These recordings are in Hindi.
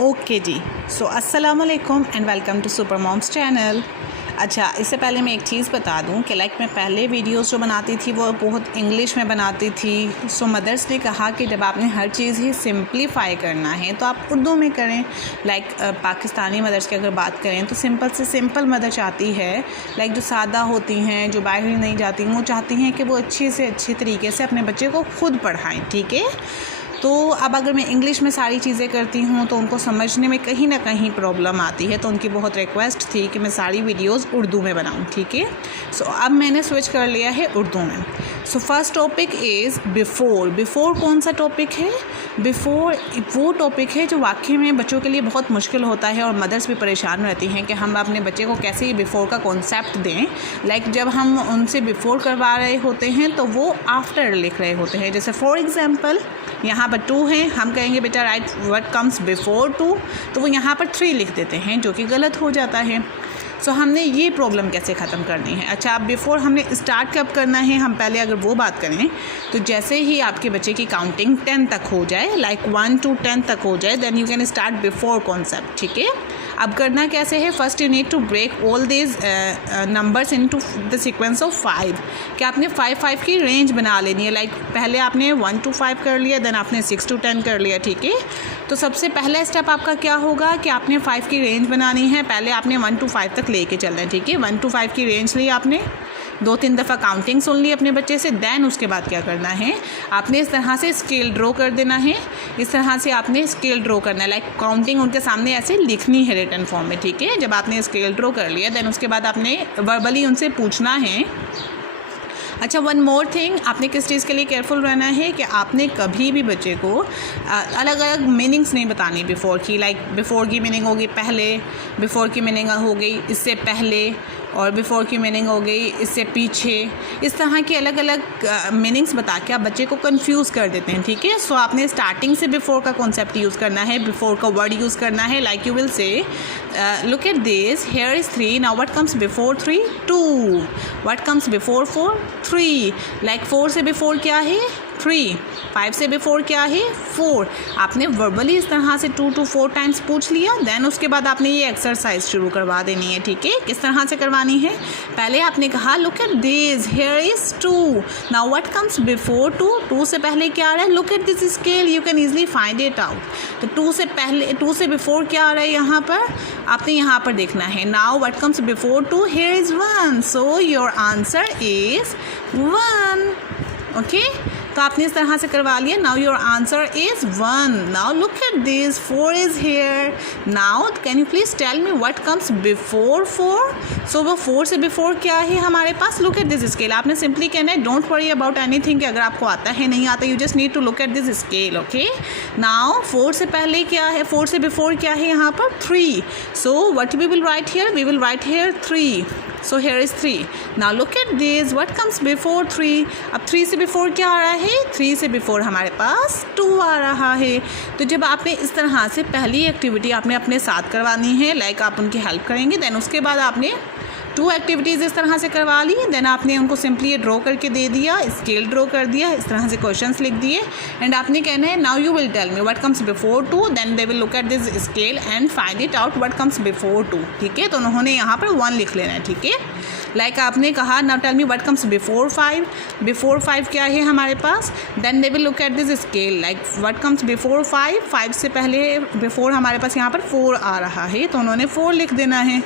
ओके जी। सो अस्सलाम वालेकुम and welcome to super moms channel. अच्छा, इससे पहले मैं एक चीज़ बता दूं कि मैं पहले वीडियोस जो बनाती थी वो बहुत इंग्लिश में बनाती थी। सो मदर्स ने कहा कि जब आपने हर चीज़ ही सिंप्लीफाई करना है तो आप उर्दू में करें। पाकिस्तानी मदर्स की अगर बात करें तो सिंपल से सिंपल मदर चाहती है, जो सादा होती हैं, जो बाहर नहीं जाती, वो चाहती हैं कि वो अच्छे से अच्छे तरीके से अपने बच्चे को खुद पढ़ाएँ। ठीक है, तो अब अगर मैं इंग्लिश में सारी चीज़ें करती हूँ तो उनको समझने में कहीं ना कहीं प्रॉब्लम आती है, तो उनकी बहुत रिक्वेस्ट थी कि मैं सारी वीडियोस उर्दू में बनाऊँ। ठीक है, सो अब मैंने स्विच कर लिया है उर्दू में। So first topic is before. Before कौन सा टॉपिक है? बिफ़ोर वो टॉपिक है जो वाकई में बच्चों के लिए बहुत मुश्किल होता है और मदर्स भी परेशान रहती हैं कि हम अपने बच्चे को कैसे ये बिफ़ोर का कॉन्सेप्ट दें। जब हम उनसे बिफ़ोर करवा रहे होते हैं तो वो आफ्टर लिख रहे होते हैं। जैसे फॉर एग्ज़ाम्पल यहाँ पर 2 है, हम कहेंगे बेटा राइट व्हाट कम्स बिफ़ोर 2, तो वो यहाँ पर 3 लिख देते हैं, जो कि गलत हो जाता है। सो हमने ये प्रॉब्लम कैसे ख़त्म करनी है? अच्छा, अब बिफ़ोर हमने स्टार्ट कब करना है? हम पहले अगर वो बात करें तो जैसे ही आपके बच्चे की काउंटिंग 10 तक हो जाए, 1 to 10 तक हो जाए, then you can start before concept. ठीक है, अब करना कैसे है? First you need to break all this numbers into the sequence of 5। कि आपने 5 की रेंज बना लेनी है। पहले आपने 1 to 5 कर लिया, देन आपने 6 to 10 कर लिया। ठीक है, तो सबसे पहला स्टेप आपका क्या होगा कि आपने 5 की रेंज बनानी है। पहले आपने 1 to 5 तक लेके चलना है। ठीक है, 1 to 5 की रेंज ली आपने, 2-3 दफ़ा काउंटिंग सुन ली अपने बच्चे से। देन उसके बाद क्या करना है? आपने इस तरह से स्केल ड्रॉ कर देना है। इस तरह से आपने स्केल ड्रॉ करना है, काउंटिंग उनके सामने ऐसे लिखनी है रिटन फॉर्म में। ठीक है, जब आपने स्केल ड्रॉ कर लिया, देन उसके बाद आपने वर्बली उनसे पूछना है। अच्छा, वन मोर थिंग, आपने किस चीज़ के लिए केयरफुल रहना है कि आपने कभी भी बच्चे को अलग अलग मीनिंग्स नहीं बतानी बिफ़ोर की। बिफ़ोर की मीनिंग होगी पहले, बिफ़ोर की मीनिंग हो गई इससे पहले, और बिफ़ोर की मीनिंग हो गई इससे पीछे। इस तरह की अलग अलग मीनिंग्स बता के आप बच्चे को कंफ्यूज कर देते हैं। ठीक है, सो आपने स्टार्टिंग से बिफ़ोर का कॉन्सेप्ट यूज़ करना है, बिफ़ोर का वर्ड यूज़ करना है। यू विल से look at this, here is 3, now what comes before 3? 2। What comes before 4? 3। 4 से बिफ़ोर क्या है? 3। 5 से बिफ़ोर क्या है? 4। आपने वर्बली इस तरह से 2 to 4 टाइम्स पूछ लिया। देन उसके बाद आपने ये एक्सरसाइज शुरू करवा देनी है। ठीक है, किस तरह से करवानी है? पहले आपने कहा look at this, here is 2, now what comes before 2? 2 से पहले क्या आ रहा है? Look at this scale, you can easily find it out. तो 2 से बिफ़ोर क्या आ रहा है? यहाँ पर आपने यहाँ पर देखना है। Now what comes before 2? Here is 1, so your answer is 1। Okay, तो आपने इस तरह से करवा लिया। Now your answer is 1। Now look at this, 4 is here. Now can you please tell me what comes before 4? So वो 4 से बिफ़ोर क्या है हमारे पास? Look at this scale. आपने सिंपली कहना है डोंट वरी अबाउट एनीथिंग कि अगर आपको आता है नहीं आता, you just need to look at this scale. Okay, now 4 से पहले क्या है? 4 से बिफ़ोर क्या है यहाँ पर? 3। So what we will write here? We will write here 3। So here is 3. Now look at this. What comes before 3? अब 3 से बिफ़ोर क्या आ रहा है? 3 से बिफ़ोर हमारे पास 2 आ रहा है। तो जब आपने इस तरह से पहली एक्टिविटी आपने अपने साथ करवानी है, आप उनकी हेल्प करेंगे, देन उसके बाद आपने 2 एक्टिविटीज़ इस तरह से करवा ली। देन आपने उनको सिंपली ड्रॉ करके दे दिया, स्केल ड्रॉ कर दिया, इस तरह से क्वेश्चंस लिख दिए। एंड आपने कहना है now you will tell me what comes before 2, then they will look at this scale and find it out what comes before 2। ठीक है, तो उन्होंने यहाँ पर 1 लिख लेना है। ठीक है, आपने कहा now tell me what comes before 5। Before 5 क्या है हमारे पास? Then they will look at this scale, what comes before 5? 5 से पहले बिफ़ोर हमारे पास यहाँ पर 4 आ रहा है, तो उन्होंने 4 लिख देना है।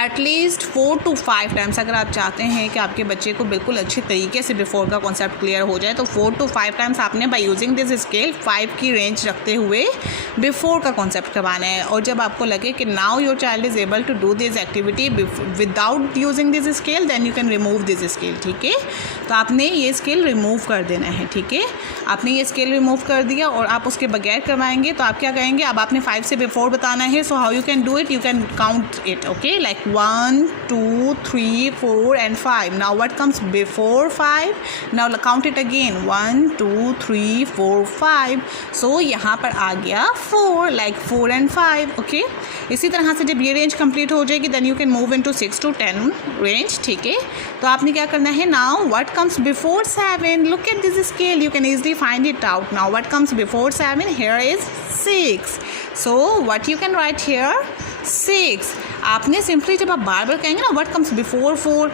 एटलीस्ट 4 to 5 टाइम्स अगर आप चाहते हैं कि आपके बच्चे को बिल्कुल अच्छे तरीके से बिफ़ोर का कॉन्सेप्ट क्लियर हो जाए, तो 4 to 5 टाइम्स आपने बाय यूजिंग दिस स्केल 5 की रेंज रखते हुए बिफ़ोर का कॉन्सेप्ट करवाना है। और जब आपको लगे कि now your child is able to do this activity without using this scale, then you can remove this scale. ठीक है, तो आपने ये स्केल रिमूव कर देना है। ठीक है, आपने ये स्केल रिमूव कर दिया और आप उसके बगैर करवाएंगे तो आप क्या करेंगे? अब आपने 5 से बिफ़ोर बताना है। So how you can do it? You can count it. Okay, 1, 2, 3, 4 and 5. Now what comes before 5? Now count it again. 1, 2, 3, 4, 5. So यहाँ पर आ गया 4, 4 and 5. Okay. इसी तरह से जब ये रेंज कंप्लीट हो जाएगी, then you can move into 6 to 10 range. ठीक है, तो आपने क्या करना है? Now what comes before 7? Look at this scale, you can easily find it out. Now what comes before 7? Here is 6. So what you can write here 6. आपने सिंपली जब आप बार बार कहेंगे ना what comes before 4,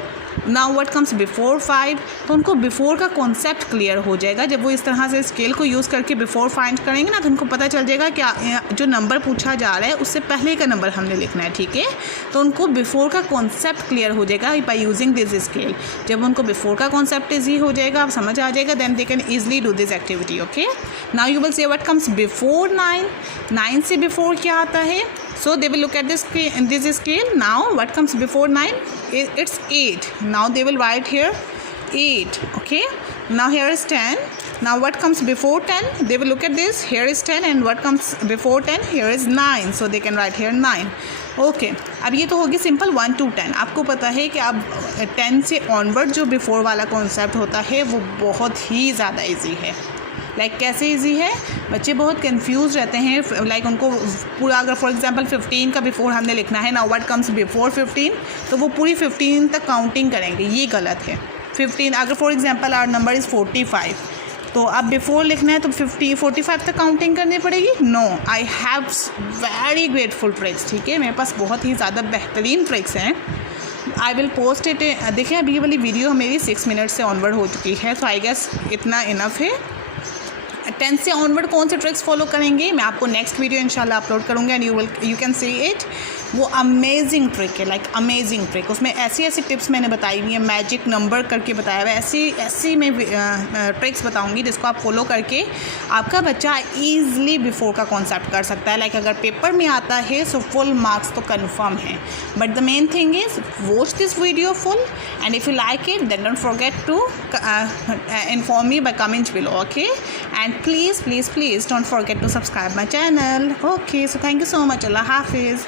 now what comes before 5, तो उनको बिफोर का कॉन्सेप्ट क्लियर हो जाएगा. जब वो इस तरह से स्केल को यूज़ करके बिफोर फाइंड करेंगे ना, तो उनको पता चल जाएगा कि जो नंबर पूछा जा रहा है उससे पहले का नंबर हमने लिखना है. ठीक है, तो उनको बिफोर का कॉन्सेप्ट क्लियर हो जाएगा बाय यूजिंग दिस स्केल. जब उनको बिफोर का कॉन्सेप्ट ईजी हो जाएगा, आप समझ आ जाएगा, then they can easily do this activity. Okay, now you will say what comes before 9. 9 से बिफोर क्या आता है? So they will look at this scale. Now what comes before 9? It's 8. Now they will write here 8. Okay, now here is 10. Now what comes before 10? They will look at this. Here is 10, and what comes before 10? Here is 9. So they can write here 9. Okay, अब ये तो होगी सिंपल 1 to 10. आपको पता है कि अब 10 से ऑनवर्ड जो बिफोर वाला कॉन्सेप्ट होता है वो बहुत ही ज़्यादा ईजी है. लाइक कैसे इजी है? बच्चे बहुत कंफ्यूज रहते हैं. लाइक उनको पूरा, अगर फॉर एग्जांपल 15 का बिफोर हमने लिखना है ना, व्हाट कम्स बिफोर 15, तो वो पूरी 15 तक काउंटिंग करेंगे. ये गलत है. 15, अगर for example our number is 45, तो अब बिफोर लिखना है तो 45 तक काउंटिंग करनी पड़ेगी. No, I have very grateful tricks. ठीक है, मेरे पास बहुत ही ज़्यादा बेहतरीन ट्रिक्स हैं. I will post it. देखिए, अभी ये वाली वीडियो मेरी 6 मिनट से ऑनवर्ड हो चुकी है, तो आई गेस इतना इनफ है. 10 से ऑनवर्ड कौन से ट्रिक्स फॉलो करेंगे मैं आपको नेक्स्ट वीडियो इंशाल्लाह अपलोड करूँगा, and you can see it. वो अमेजिंग ट्रिक है, लाइक अमेजिंग ट्रिक. उसमें ऐसी ऐसी टिप्स मैंने बताई हुई है, मैजिक नंबर करके बताया हुआ है. ऐसी मैं ट्रिक्स बताऊंगी जिसको आप फॉलो करके आपका बच्चा ईज़िली बिफोर का कॉन्सेप्ट कर सकता है. लाइक अगर पेपर में आता है सो फुल मार्क्स तो कन्फर्म है. But the main thing is watch this video full, and if you like it then don't forget to inform me by comments below. Okay, and please don't forget to subscribe my channel. Okay, so thank you so much. Allah Hafiz.